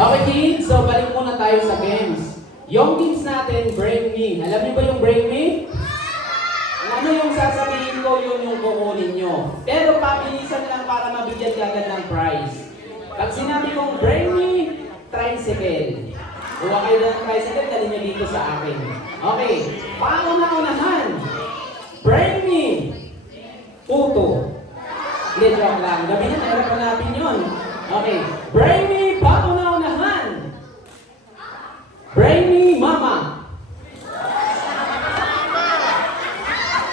Okay, kids. So, balik muna tayo sa games. Yung games natin, Bring Me. Alam niyo ba yung Bring Me? Ano yung sasabihin ko, yun yung kukunin nyo. Pero pabilisan lang para mabigyan ka agad ng prize. Pag sinabi kong Bring Me, tricycle. Kuha kayo ng tricycle, dali nyo dito sa akin. Okay. Pauna-unahan. Bring Me. Puto. Hindi, joke lang. Gabi na, nahirap hanapin yun. Okay. Bring Me. Pauna-unahan. Bring Me, Mama.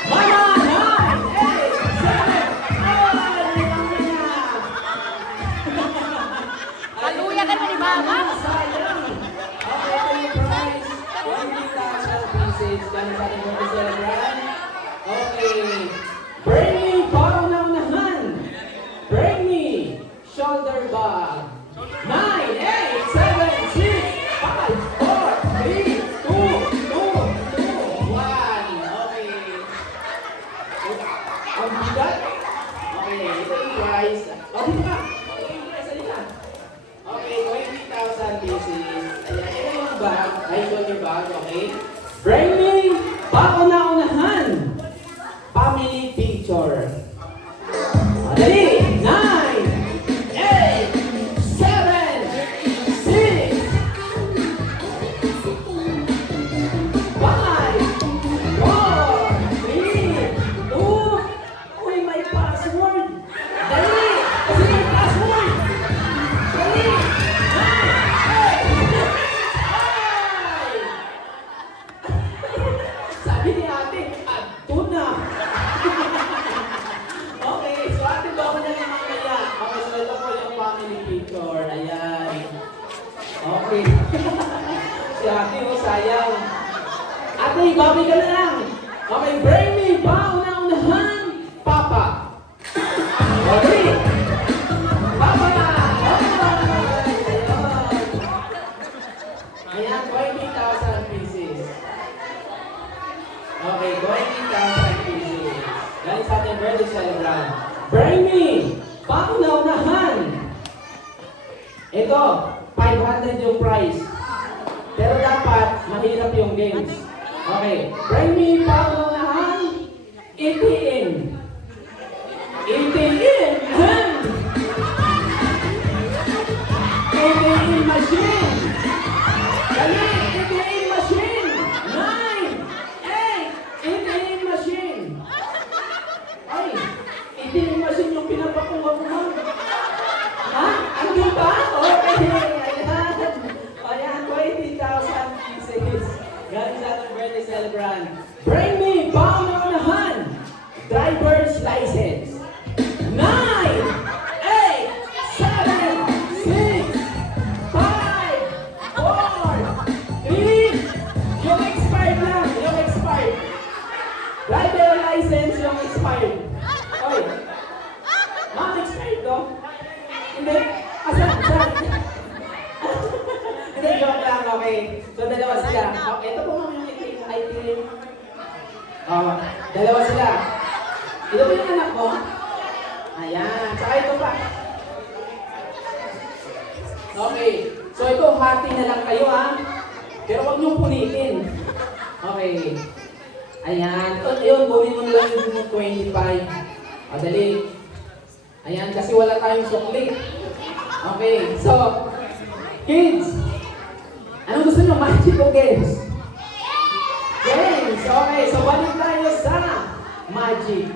Mama, 9, 8, 7, Kaluya ka na ni Mama. sayang. Okay, ito yung prize. 20,000 pieces. Galing sa ating mga celebrant. Okay. Bring Me, pauna-unahan. Bring Me, shoulder bag. 9, 8, 7, 6, 5, 4, 3, 2, 1. Okay. Ang bigat. Okay, ito yung prize. O, dito ka. Ito yung prize. Halika. Okay, 20,000 pieces. Ayan, ito yung bag. Ay, ito yung bag. Okay. Bring Me, pauna-unahan. Family picture. Dali! 9, 8, 7, 6, 5, 4, 3, 2, uy, may password! Dali! Kasi may password! Dali! 9, 8, sabi ni ate, ato na! Okay, so ate ba ako na lang mamaya? Okay, so ito po yung family picture. Ayan. Okay. Si ate, oh, sayang. Ate, babi ka na lang. Okay, Bring Me, pauna-unahan, Papa. Okay. Papa! Ayan, 20,000 pieces. Okay, 20,000 pieces. Galing sa ating birthday celebrant. Bring Me! Pauna-unahan! Ito, 500 yung prize. Pero dapat, mahirap yung games. Okay, Bring Me! Pauna-unahan! ATM! ATM! ATM machine! Dali! ATM machine! 9! 8! ATM machine! Ay! ATM machine yung pinapakuha ko mo. Ha? Andun ba? Okay! Ayan! Ayan! 20,000 pieces! Galing sa ating birthday celebrant. Bring Me! Pauna-unahan! Driver's license! 9! 8! 7! 6! 5! 4! 3! Yung expired lang! Yung expired! Driver license yung expired! Oy! Ma'am, expired to? Hindi? Asan? Saan? Hindi, joke lang, okay. So, dalawa sila. Oh, ito po ma'am yung item. Oh, dalawa sila. Ito po yung anak mo? Ayan. Tsaka ito pa. Okay. So, ito, hati na lang kayo, ha? Pero huwag niyong punitin. Okay. Ayan. Ayun, bumin mo na lang yung 25. O, dali. Ayan, kasi wala tayong sukli. Okay. So, kids, anong gusto niyo? Magic o games? Games. Okay. So, balik tayo sa magic.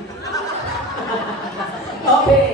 Okay.